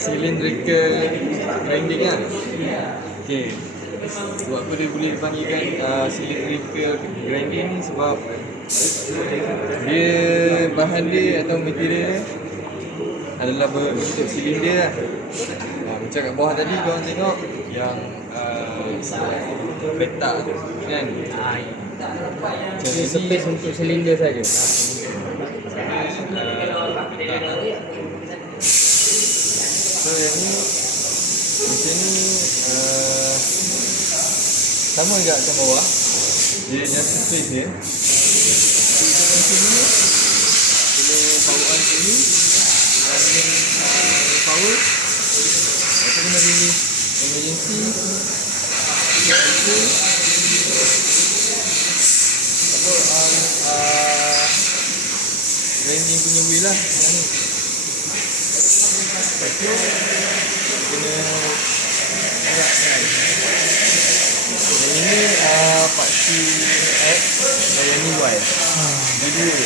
cylindrical grinding kan. Okey. Sebab apa dia boleh dipanggilkan cylindrical grinding ni sebab dia bahan dia atau material dia adalah berbentuk silinder lah. Macam kat bawah tadi korang tengok yang petak kan. Jadi space untuk silinder saja. So yang ni macam ni sama juga macam bawah. Dia just space dia. Macam ni bila power on sini running power. Lepas tu kena release emergency. Lepas on grinding punya wheel lah yang ni. Lepas tu kena gerakkan. Yang ini paksi X dan yang ni Y. Dia dua.